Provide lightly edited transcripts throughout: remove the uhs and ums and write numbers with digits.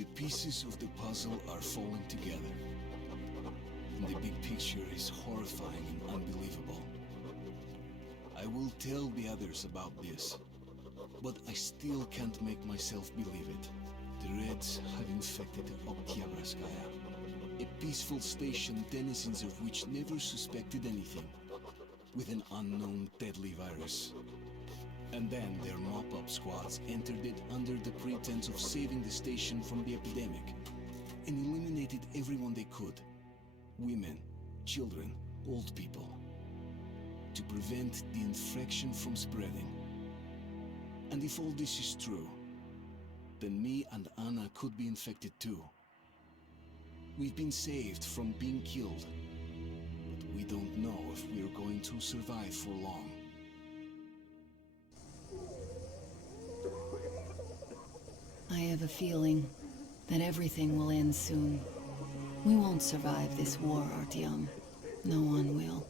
The pieces of the puzzle are falling together. And the big picture is horrifying and unbelievable. I will tell the others about this, but I still can't make myself believe it. The Reds have infected Oktyabrskaya, a peaceful station denizens of which never suspected anything, with an unknown deadly virus. And then their mop-up squads entered it under the pretense of saving the station from the epidemic, and eliminated everyone they could. Women, children, old people. To prevent the infection from spreading. And if all this is true, then me and Anna could be infected too. We've been saved from being killed, but we don't know if we're going to survive for long. I have a feeling that everything will end soon. We won't survive this war, Artyom. No one will.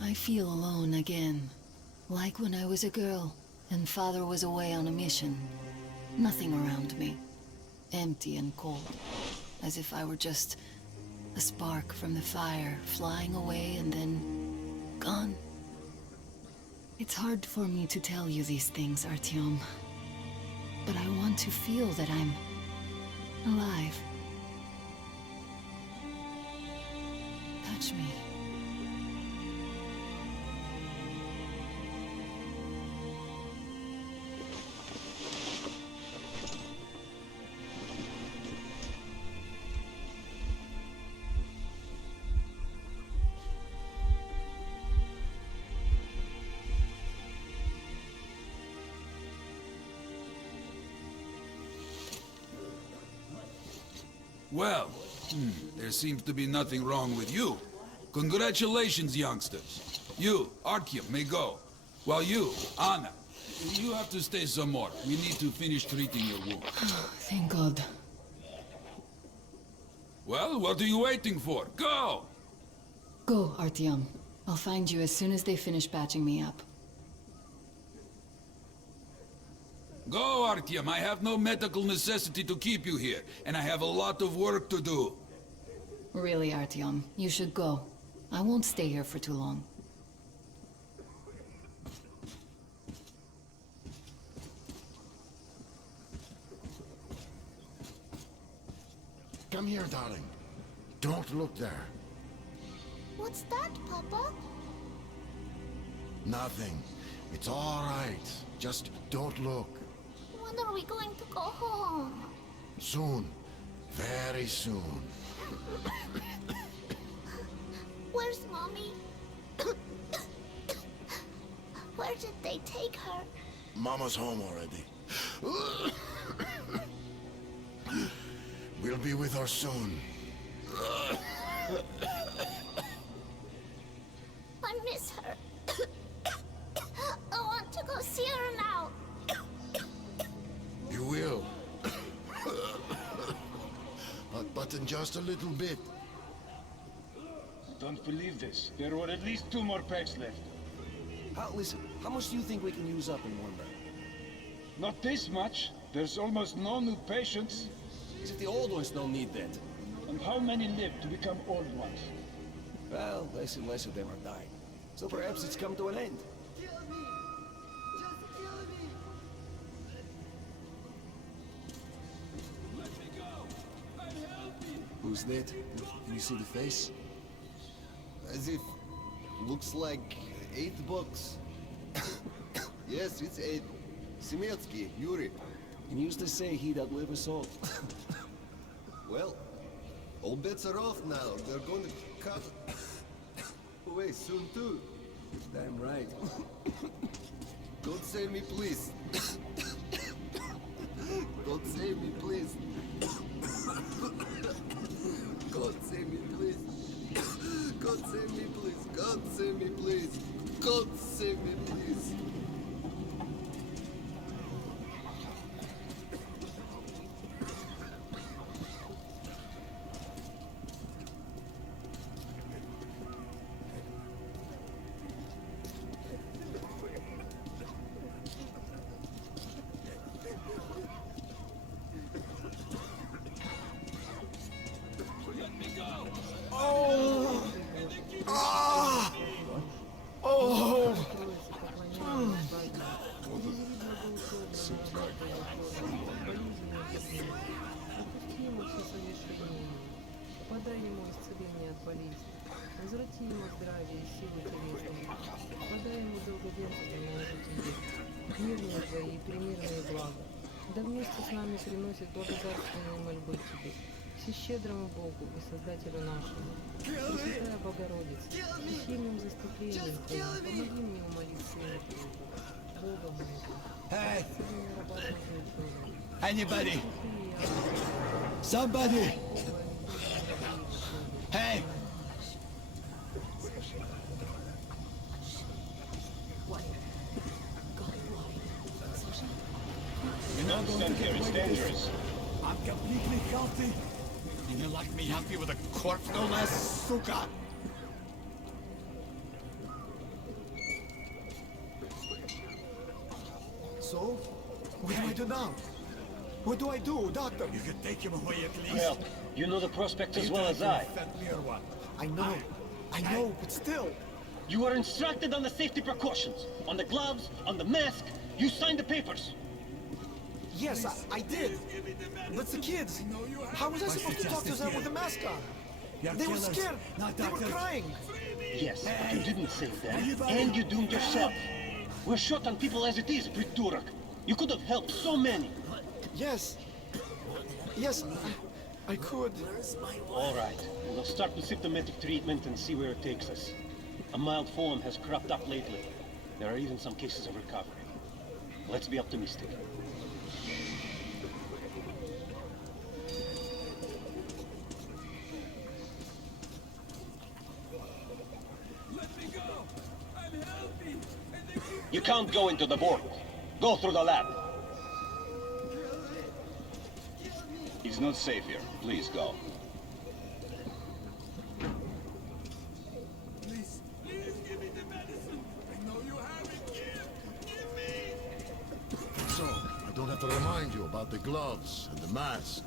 I feel alone again, like when I was a girl and Father was away on a mission. Nothing around me, empty and cold, as if I were just a spark from the fire, flying away and then gone. It's hard for me to tell you these things, Artyom, but I want to feel that I'm alive. Touch me. Well, there seems to be nothing wrong with you. Congratulations, youngsters. You, Artyom, may go. While you, Anna, you have to stay some more. We need to finish treating your wound. Thank God. Well, what are you waiting for? Go! Go, Artyom. I'll find you as soon as they finish patching me up. Go, Artyom. I have no medical necessity to keep you here, and I have a lot of work to do. Really, Artyom, you should go. I won't stay here for too long. Come here, darling. Don't look there. What's that, Papa? Nothing. It's all right. Just don't look. When are we going to go home? Soon. Very soon. Where's Mommy? Where did they take her? Mama's home already. We'll be with her soon. I miss her. I want to go see her now. You will. But in just a little bit. Don't believe this. There were at least 2 more packs left. Listen, how much do you think we can use up in one day? Not this much. There's almost no new patients. As if the old ones don't need that. And how many live to become old ones? Well, less and less of them are dying. So perhaps it's come to an end. Who's that? Can you see the face? As if... looks like $8. Yes, it's 8. Semetsky, Yuri. You used to say he'd outlive us all. Well, all bets are off now. They're going to cut away soon too. Damn right. God save me, please. God save me, please. God save me, please. God save me, please. God save me, please. God save me, please. болезнь. Возврати ему здравие и силы телесные. Подай ему долговечное на житие. Мирные твои и примирные блага. Да вместе с нами приносит благодарственные мольбы тебе, всещедрому Богу и Создателю нашему. Пресвятая Богородица, с сильным заступлением Твоим, помоги мне умолить Сына Твоего, Бога моего. Hey! Исцели раба Божия Твоего. Anybody? Somebody! Hey! Don't stand here, it's dangerous. I'm completely healthy. And you like me happy with a corpse no less, suka? So? What do I do now? What do I do, Doctor? You can take him away at least. Well, you know the prospect as well as I. I know, but still. You were instructed on the safety precautions. On the gloves, on the mask. You signed the papers. Yes, I did. But the kids, how was I supposed to talk to them with the mask on? They were scared. They were crying. Yes, you didn't save them. And you doomed yourself. We're short on people as it is, Priturak. You could have helped so many. Yes, I could. All right. We'll start with symptomatic treatment and see where it takes us. A mild form has cropped up lately. There are even some cases of recovery. Let's be optimistic. You can't go into the vault. Go through the lab. It's not safe here. Please go. Please give me the medicine. I know you have it here. Give me. So, I don't have to remind you about the gloves and the mask.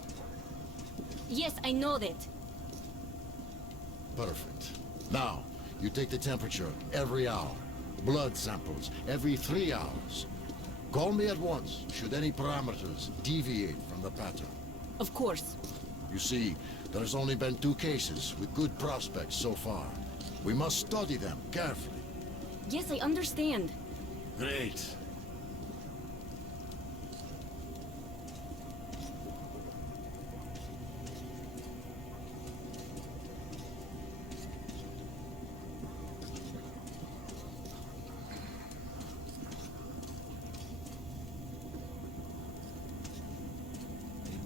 Yes, I know that. Perfect. Now, you take the temperature every hour. Blood samples every 3 hours. Call me at once should any parameters deviate from the pattern. Of course. You see, there's only been 2 cases with good prospects so far. We must study them carefully. Yes, I understand. Great.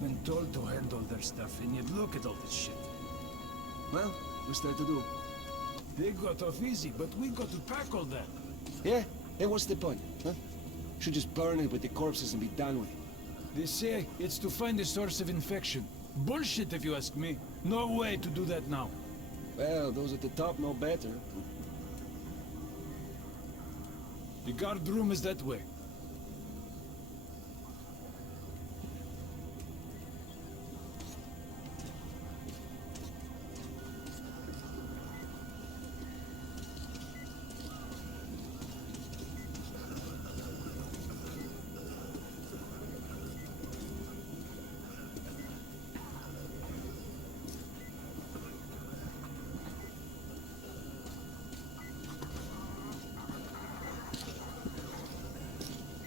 Been told to handle their stuff, and yet look at all this shit. Well, what's there to do? They got off easy, but we got to pack all that. Yeah? And what's the point, huh? Should just burn it with the corpses and be done with it. They say it's to find the source of infection. Bullshit, if you ask me. No way to do that now. Well, those at the top know better. The guard room is that way.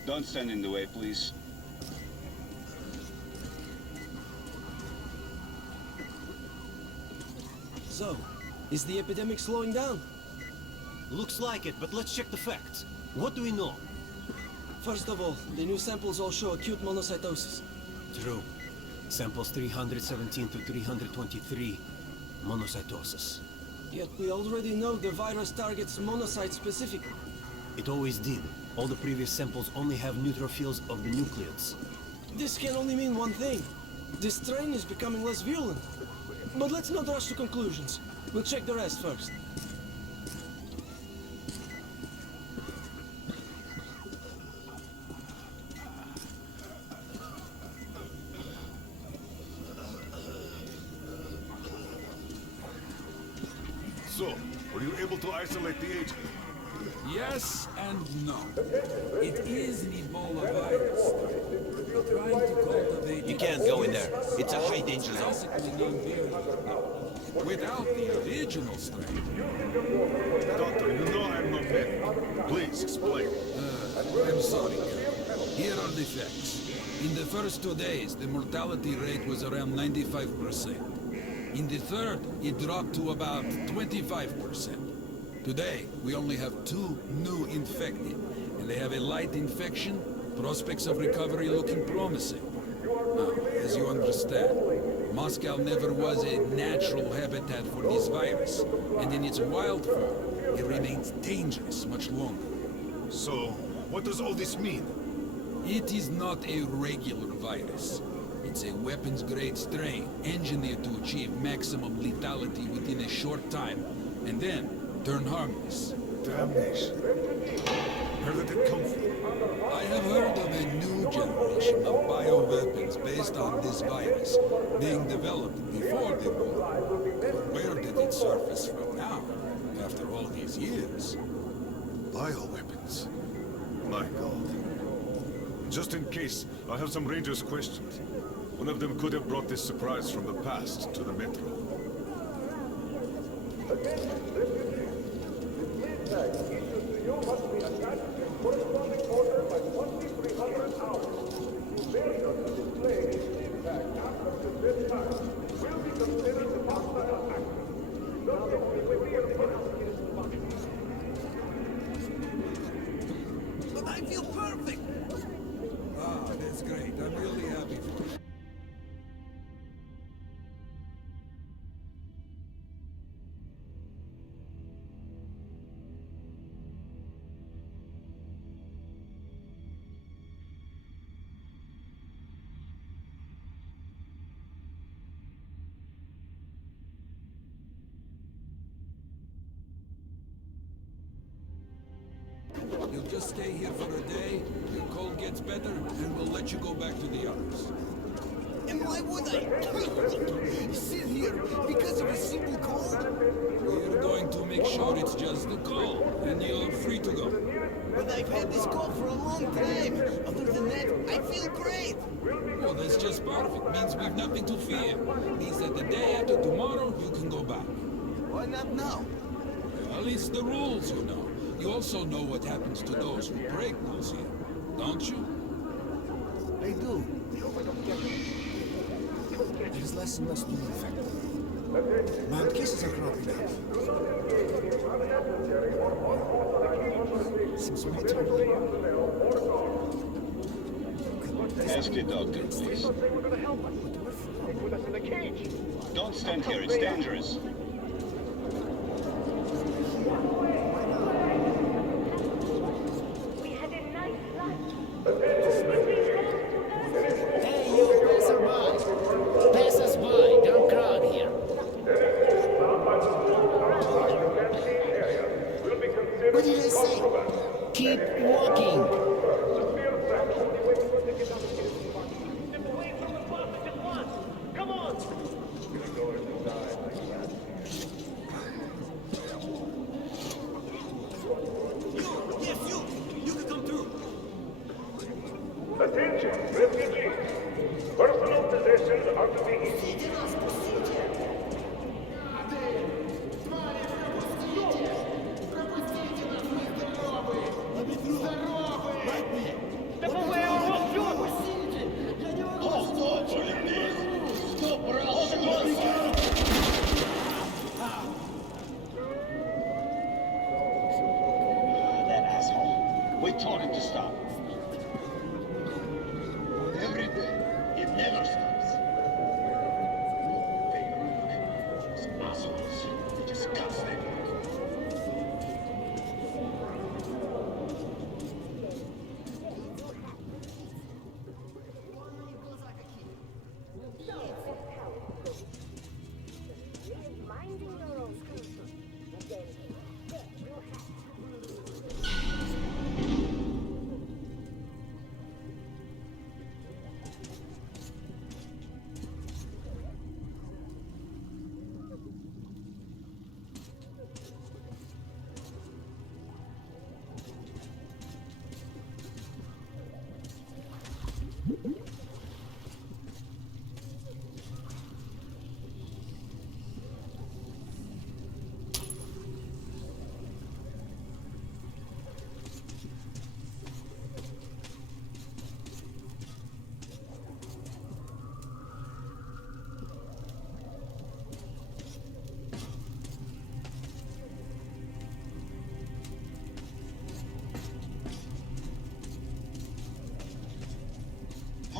Don't stand in the way, please. So, is the epidemic slowing down? Looks like it, but let's check the facts. What do we know? First of all, the new samples all show acute monocytosis. True. Samples 317 to 323. Monocytosis. Yet we already know the virus targets monocytes specifically. It always did. All the previous samples only have neutrophils of the nucleates. This can only mean one thing. This strain is becoming less virulent. But let's not rush to conclusions. We'll check the rest first. So, were you able to isolate the agent? Yes and no. It is an Ebola virus. Trying to cultivate... You can't go in there. It's a high danger zone. Basically non-virulent. Without the original strain. Doctor, you know I'm not medic. Please explain. I'm sorry, Colonel. Here are the facts. In the first 2 days, the mortality rate was around 95%. In the third, it dropped to about 25%. Today, we only have 2 new infected, and they have a light infection, prospects of recovery looking promising. Now, as you understand, Moscow never was a natural habitat for this virus, and in its wild form, it remains dangerous much longer. So, what does all this mean? It is not a regular virus. It's a weapons-grade strain, engineered to achieve maximum lethality within a short time, and then turn harmless. Damnation. Where did it come from? I have heard of a new generation of bioweapons based on this virus, being developed before the war. But where did it surface from now, after all these years? Bioweapons? My God. Just in case, I have some Rangers' questions. One of them could have brought this surprise from the past to the Metro. But I feel perfect! Ah, that's great. I'm really happy for you. You'll just stay here for a day, your cold gets better, and we'll let you go back to the others. And why would I sit here because of a simple cold? We're going to make sure it's just a cold, and you're free to go. But I've had this cold for a long time. Other than that, I feel great. Well, that's just perfect. Means we've nothing to fear. Means that the day after tomorrow, you can go back. Why not now? Well, it's the rules, you know. You also know what happens to those who break rules here, don't you? I do. There's less and less new infected. Mount cases are cropping up. Seems my turn. Ask the doctor, please. Don't stand here, it's dangerous. Hey, you passerby! Pass us by, don't crowd here. What did I say? Keep walking. Attention, refugees! Personal possessions are to be easy. That asshole. We told him to stop. Every day, it never stops. Those assholes. Disgusting.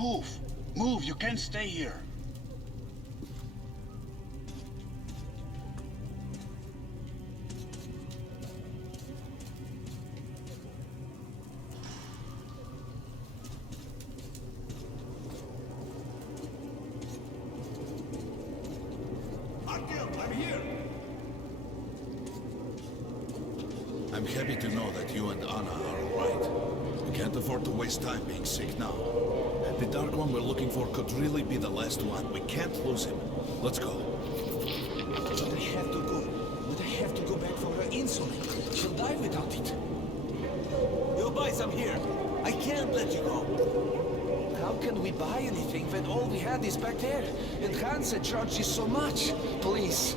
Move! Move, you can't stay here. Artyom, I'm here! I'm happy to know that you and Anna are all right. We can't afford to waste time being sick now. The Dark One we're looking for could really be the last one. We can't lose him. Let's go. But I have to go. But I have to go back for her insulin. She'll die without it. You'll buy some here. I can't let you go. How can we buy anything when all we had is back there? And Hansa charges so much. Please.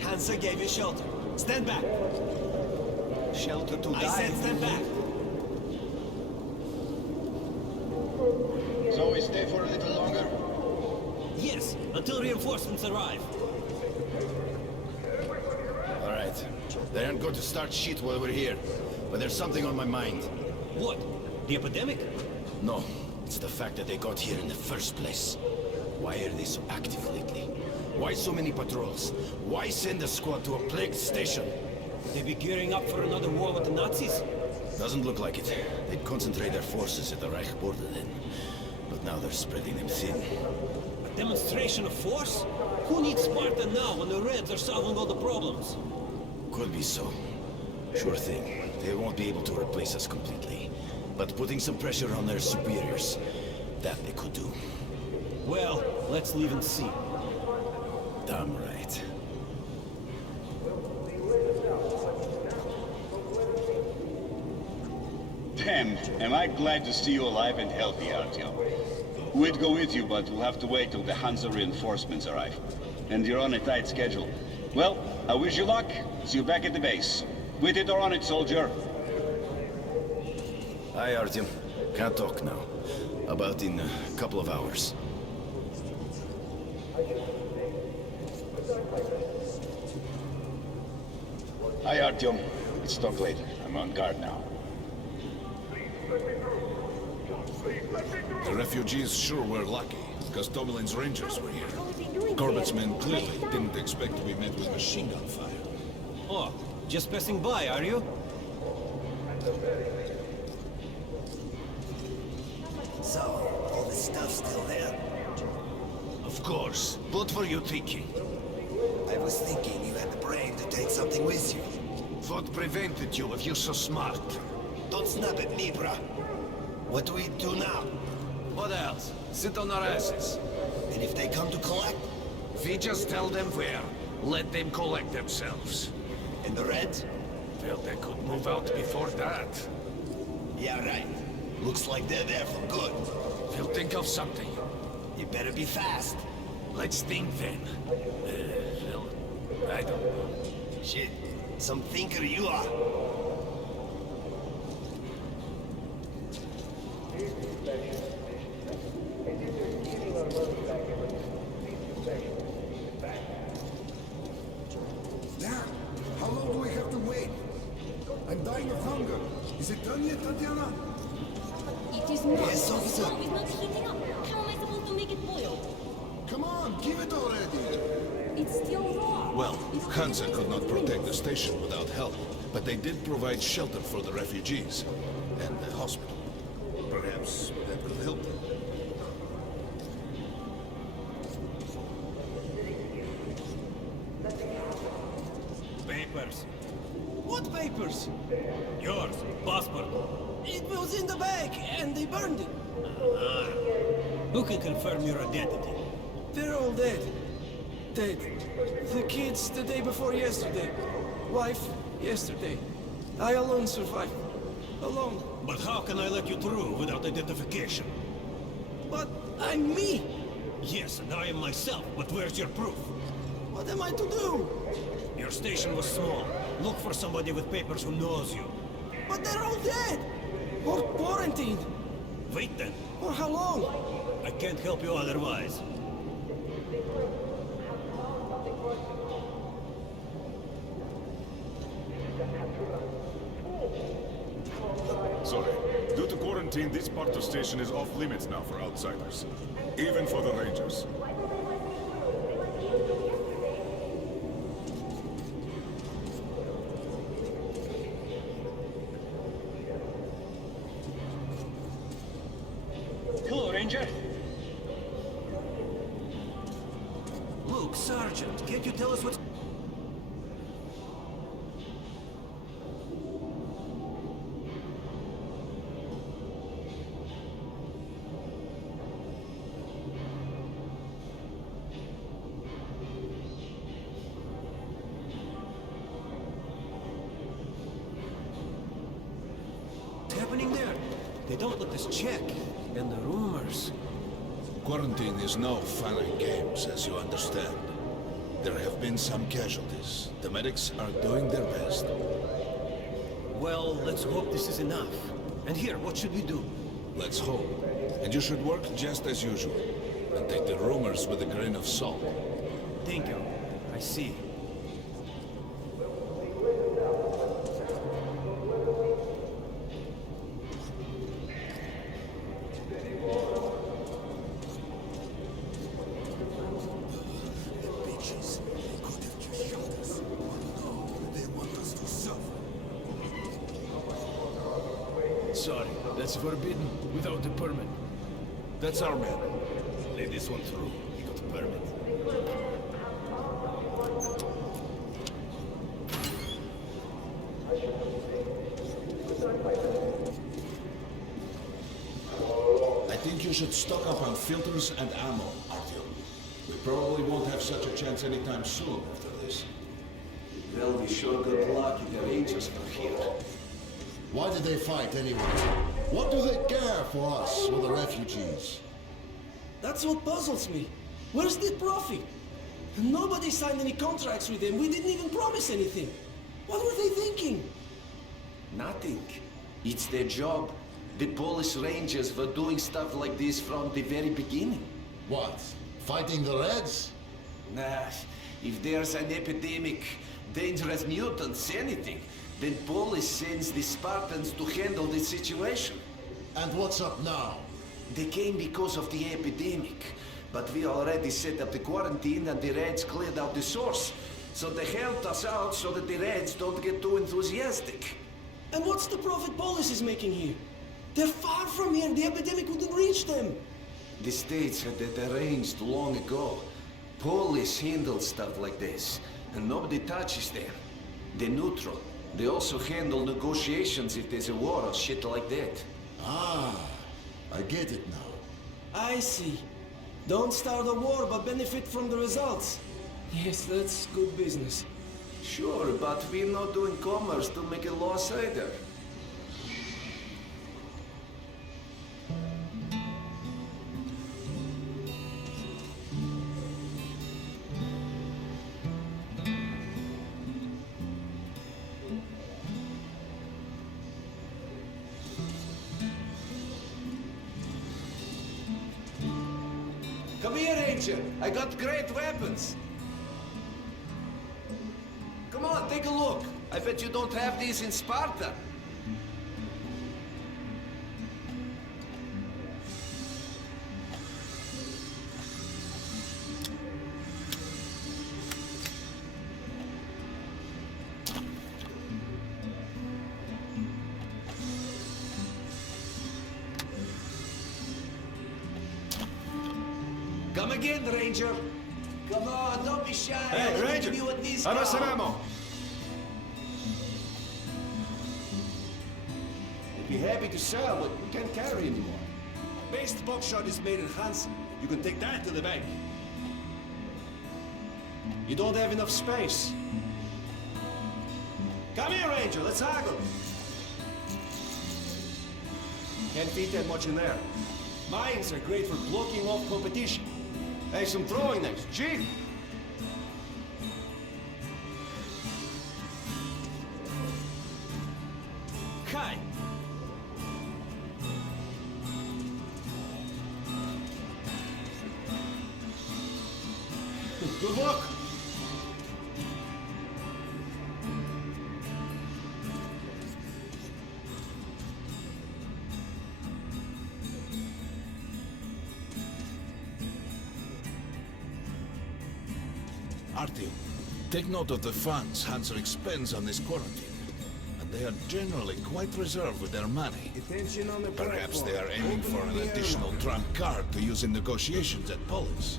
Hansa gave you shelter. Stand back. Shelter to die. I said stand back. So we stay for a little longer? Yes, until reinforcements arrive. All right. They aren't going to start shit while we're here. But there's something on my mind. What? The epidemic? No. It's the fact that they got here in the first place. Why are they so active lately? Why so many patrols? Why send a squad to a plagued station? They be gearing up for another war with the Nazis? Doesn't look like it. They'd concentrate their forces at the Reich border then. But now they're spreading them thin. A demonstration of force? Who needs Sparta now when the Reds are solving all the problems? Could be so. Sure thing. They won't be able to replace us completely. But putting some pressure on their superiors, that they could do. Well, let's leave and see. Damn right. Damn, am I glad to see you alive and healthy, Artyom. We'd go with you, but we'll have to wait till the Hansa reinforcements arrive. And you're on a tight schedule. Well, I wish you luck. See you back at the base. With it or on it, soldier. Hi, Artyom. Can't talk now. About in a couple of hours. Hi, Artyom. Let's talk later. I'm on guard now. The refugees sure were lucky, because Tomelin's rangers were here. Corbett's men clearly didn't expect to be met with machine gun fire. Oh, just passing by, are you? So, all this stuff's still there? Of course. What were you thinking? I was thinking you had the brain to take something with you. What prevented you if you're so smart? Don't snap at me, bruh. What do we do now? What else? Sit on our asses. And if they come to collect? We just tell them where. Let them collect themselves. And the Reds? Well, they could move out before that. Yeah, right. Looks like they're there for good. We'll think of something. You better be fast. Let's think then. Well, I don't know. Shit. Some thinker you are. Damn! How long do we have to wait? I'm dying of hunger. Is it done yet, Tatiana? It is not. Yes, officer. The stove is not heating up. How am I supposed to make it boil? Come on, give it already! It's still raw. Well, Hansa could not protect the station without help, but they did provide shelter for the refugees and the hospital. Perhaps that will help them. Papers. What papers? Yours. Passport. It was in the bag, and they burned it. Who can confirm your identity? They're all dead. Dead. The kids the day before yesterday. Wife yesterday. I alone survived. Alone. But how can I let you through without identification? But I'm me. Yes, and I am myself, but where's your proof? What am I to do? Your station was small. Look for somebody with papers who knows you. But they're all dead. Or quarantined. Wait then. For how long? I can't help you otherwise. Sorry, Due to quarantine, this part of the station is off limits now for outsiders. Even for the Rangers. Hello, Ranger. Look, Sergeant, can't you tell us what's... happening there? They don't let us check. And the rumors. Quarantine is no fun and games, as you understand. There have been some casualties. The medics are doing their best. Well, let's hope this is enough. And here, what should we do? Let's hope. And you should work just as usual. And take the rumors with a grain of salt. Thank you. I see. Sorry, that's forbidden without a permit. That's our man. Lay this one through. He got a permit. I think you should stock up on filters and ammo, Artyom. We probably won't have such a chance anytime soon after this. Well, we sure got lucky the Rangers were here. Why did they fight anyway? What do they care for us or the refugees? That's what puzzles me. Where's the profit? Nobody signed any contracts with them. We didn't even promise anything. What were they thinking? Nothing. It's their job. The Polish Rangers were doing stuff like this from the very beginning. What? Fighting the Reds? Nah, if there's an epidemic, dangerous mutants, anything, then Polish sends the Spartans to handle the situation. And what's up now? They came because of the epidemic, but we already set up the quarantine and the Reds cleared out the source. So they helped us out so that the Reds don't get too enthusiastic. And what's the profit Polis is making here? They're far from here. The epidemic wouldn't reach them. The States had that arranged long ago. Polish handle stuff like this, and nobody touches them. They're neutral. They also handle negotiations if there's a war or shit like that. Ah, I get it now. I see. Don't start a war, but benefit from the results. Yes, that's good business. Sure, but we're not doing commerce to make a loss either. Come here, Ranger. I got great weapons. Come on, take a look. I bet you don't have these in Sparta. Come again, Ranger. Come on, don't be shy. Hey, I'll Ranger! give you a discount. Have us some ammo. We'd be happy to sell, but we can't carry anymore. Base buckshot is made in Hansen. You can take that to the bank. You don't have enough space. Come here, Ranger. Let's haggle. Can't fit that much in there. Mines are great for blocking off competition. Hey, some throwing knives. Cheap. Kai. Good luck. Artyom, take note of the funds Hanser expends on this quarantine. And they are generally quite reserved with their money. Attention on the Perhaps platform. they are aiming for an Opening the additional airlock. trump card to use in negotiations at Polis.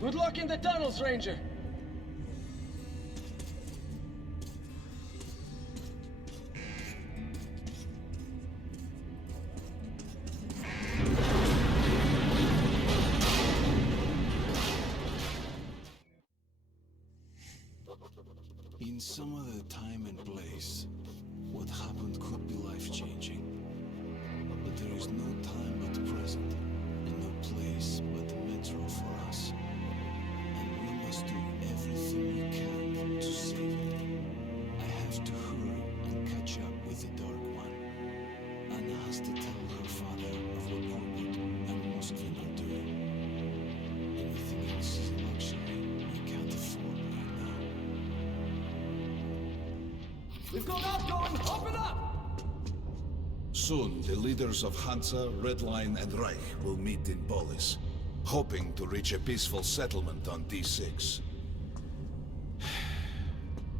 Good luck in the tunnels, Ranger. In some other time and place, what happened could be life-changing. But there is no time but the present, and no place but the metro for us. And we must do everything we can to save it. I have to hurry and catch up with the Dark One. Anna has to tell her father of what Corbett and Moskvin are doing. Anything else is a luxury we can't afford right now. We've got outgoing! Open up! Soon, the leaders of Hansa, Red Line, and Reich will meet in Polis, hoping to reach a peaceful settlement on D6.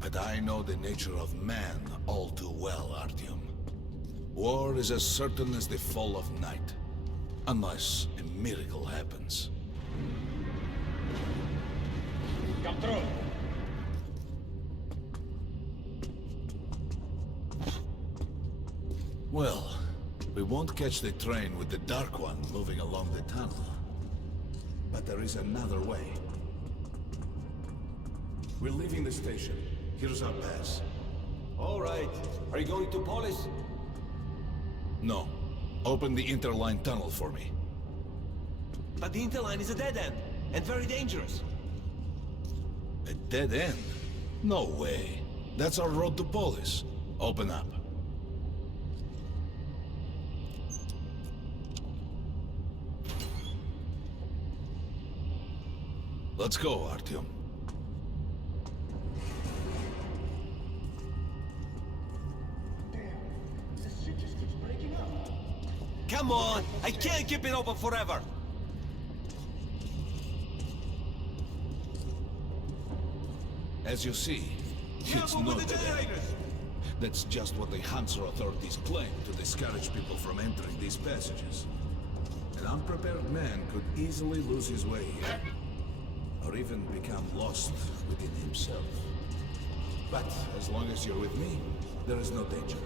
But I know the nature of man all too well, Artyom. War is as certain as the fall of night, unless a miracle happens. Come through. Well, we won't catch the train with the Dark One moving along the tunnel. But there is another way. We're leaving the station. Here's our pass. All right. Are you going to Polis? No. Open the interline tunnel for me. But the interline is a dead end, and very dangerous. A dead end? No way. That's our road to Polis. Open up. Let's go, Artyom. Come on! I can't keep it open forever! As you see, it's Move not with the dead end. generators! That's just what the Hansa authorities claim to discourage people from entering these passages. An unprepared man could easily lose his way here, or even become lost within himself. But as long as you're with me, there is no danger.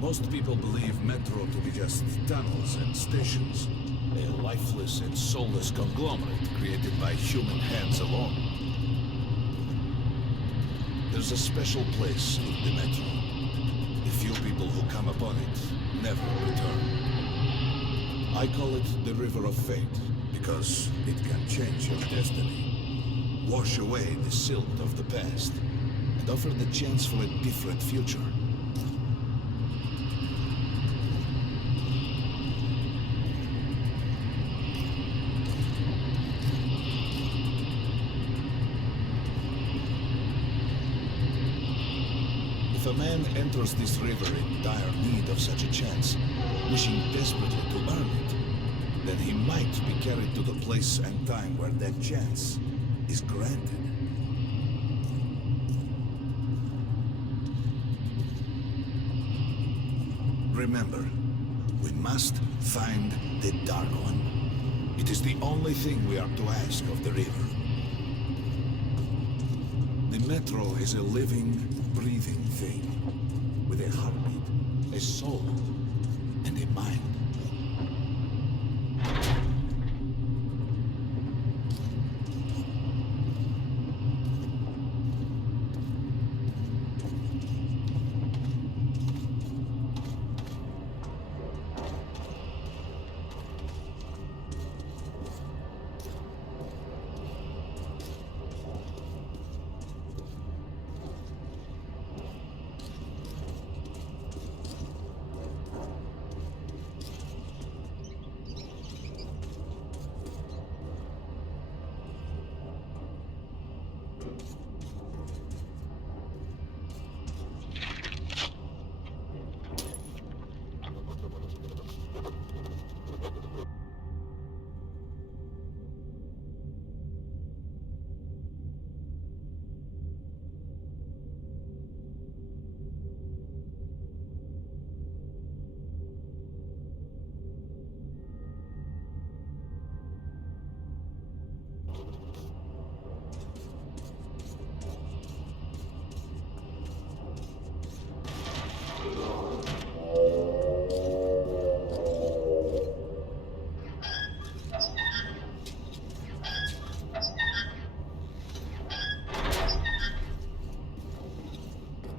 Most people believe Metro to be just tunnels and stations, a lifeless and soulless conglomerate created by human hands alone. There's a special place in the Metro. The few people who come upon it never return. I call it the River of Fate, because it can change your destiny, wash away the silt of the past, and offer the chance for a different future. If a man enters this river in dire need of such a chance, wishing desperately to earn it, then he might be carried to the place and time where that chance is granted. Remember, we must find the Dark One. It is the only thing we are to ask of the river. The Metro is a living, breathing thing, with a heartbeat, a soul, and a mind.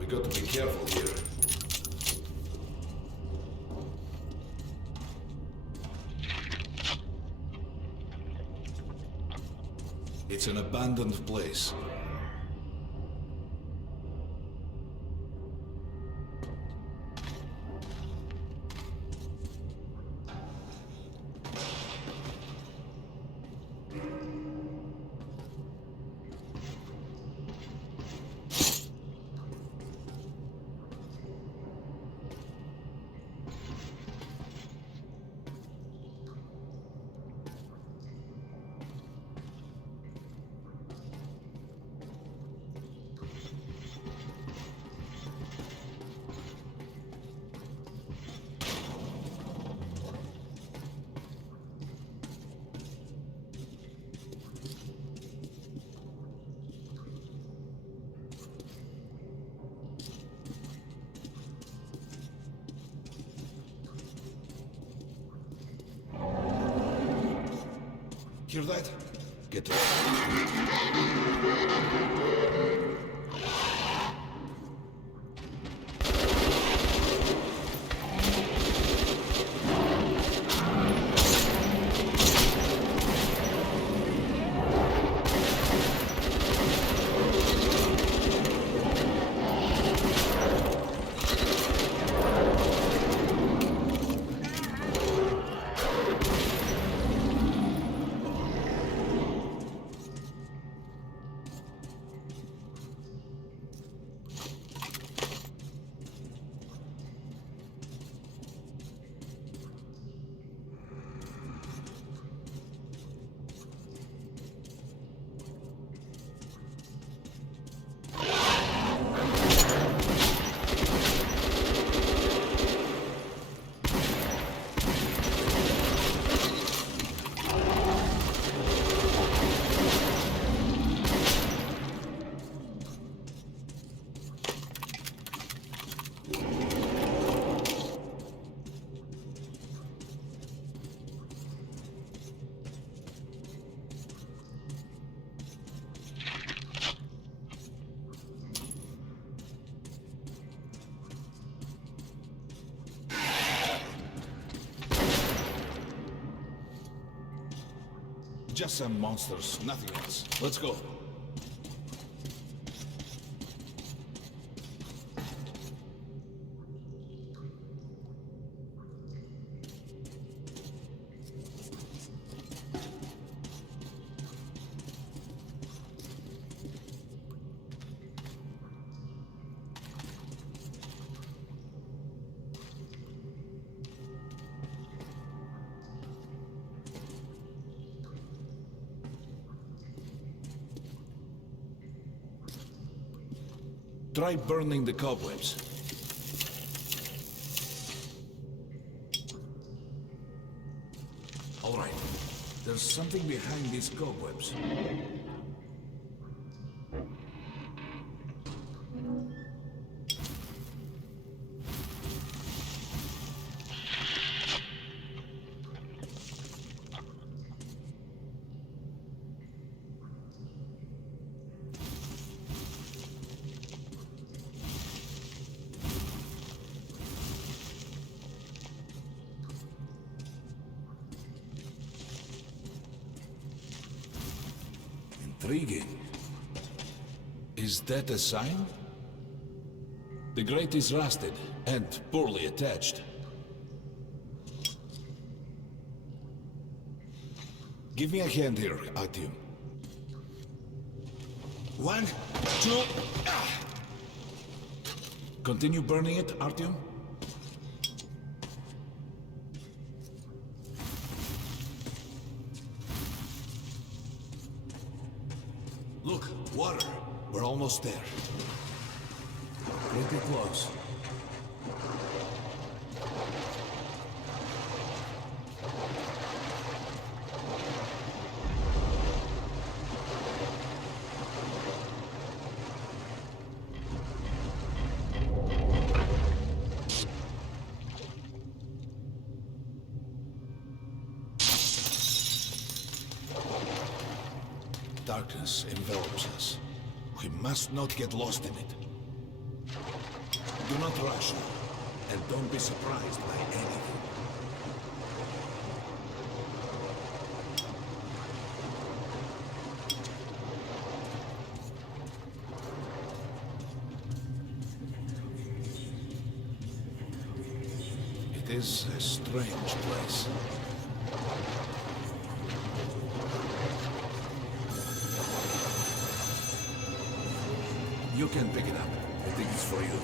We got to be careful here. It's an abandoned place. Hear that? Get it. Just some monsters, nothing else. Let's go. Try burning the cobwebs. All right. There's something behind these cobwebs. Intriguing. Is that a sign? The grate is rusted and poorly attached. Give me a hand here, Artyom. 1, 2... Continue burning it, Artyom? Look, water. We're almost there. Pretty close. Darkness envelops us. We must not get lost in it. Do not rush, and don't be surprised by anything. It is a strange place. You can pick it up. I think it's for you.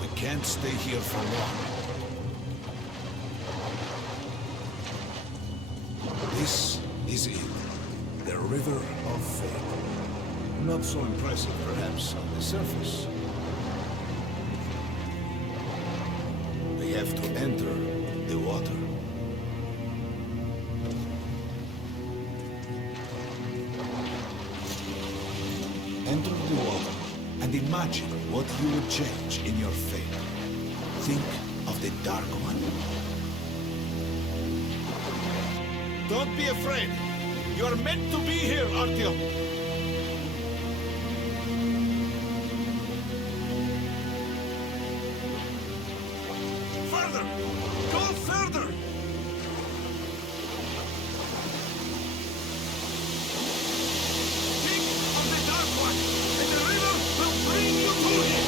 We can't stay here for long. This is it. The River of Fate. Not so impressive, perhaps, on the surface. We have to enter the water. Enter the water and imagine what you would change in your fate. Think of the Dark One. Don't be afraid. You're meant to be here, Artyom. Further! Go further! Think of the Dark One, and the river will bring you to him!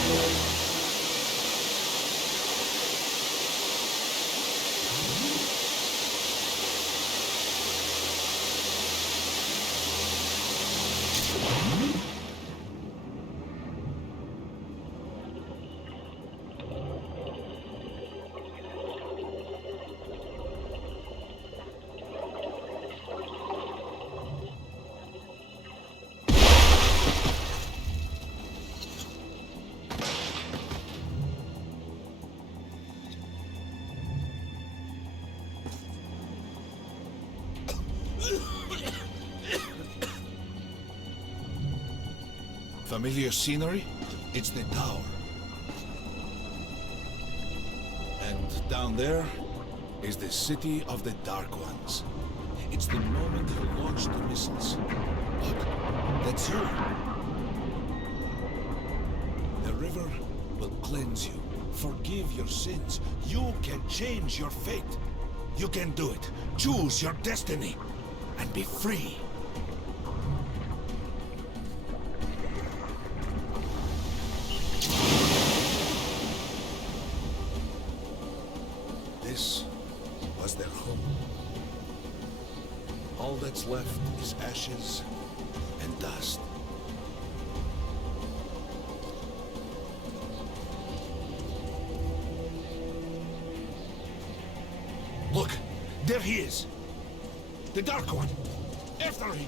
Familiar scenery? It's the tower. And down there is the city of the Dark Ones. It's the moment you launch the missiles. Look, that's you. The river will cleanse you, forgive your sins. You can change your fate. You can do it. Choose your destiny and be free. This was their home. All that's left is ashes and dust. Look, there he is. The Dark One. After him.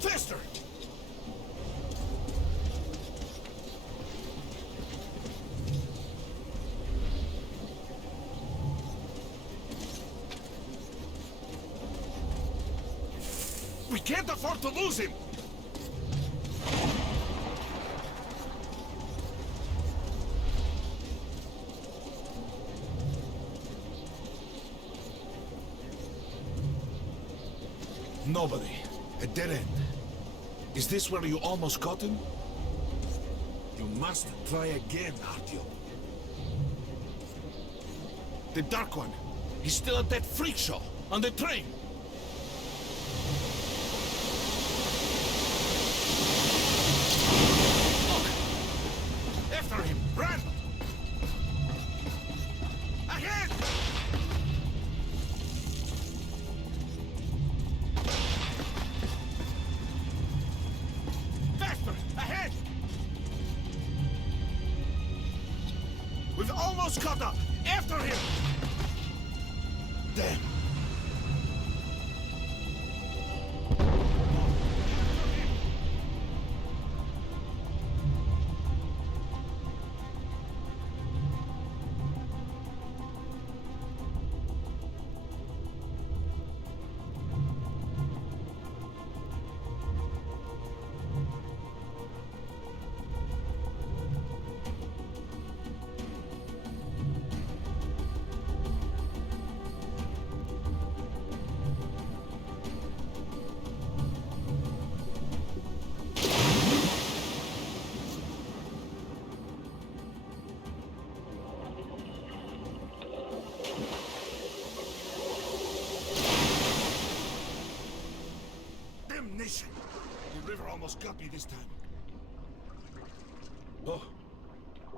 Faster! We can't afford to lose him! Nobody. A dead end. Is this where you almost caught him? You must try again, Artyom. The Dark One. He's still at that freak show. On the train. Look! After him! Run! Ahead! Faster! Ahead! We've almost caught up! After him! Damn! Tenemos copy this time. Oh,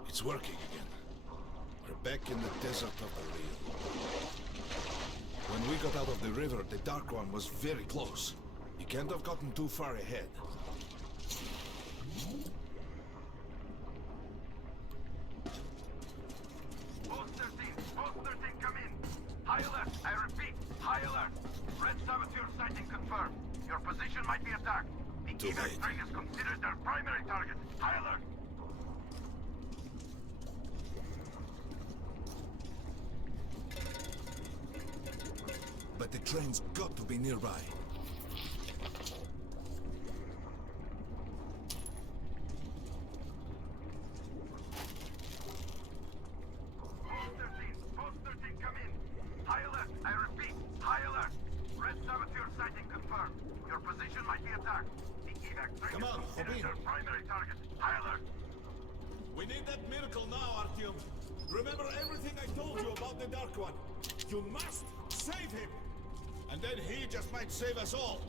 it's working again. We're back in the desert of the real. When we got out of the river, the Dark One was very close. He can't have gotten too far ahead. Post 13, come in. High alert, I repeat, high alert. Red saboteur sighting confirmed. Your position might be attacked. The evac train is considered their primary target. High alert. But the train's got to be nearby. Post 13, come in. High alert, I repeat, high alert. Red saboteur sighting confirmed. Your position might be attacked. The evac train is considered their primary target. High alert. We need that miracle now, Artyom. Remember everything I told you about the Dark One. You must save him. And then he just might save us all.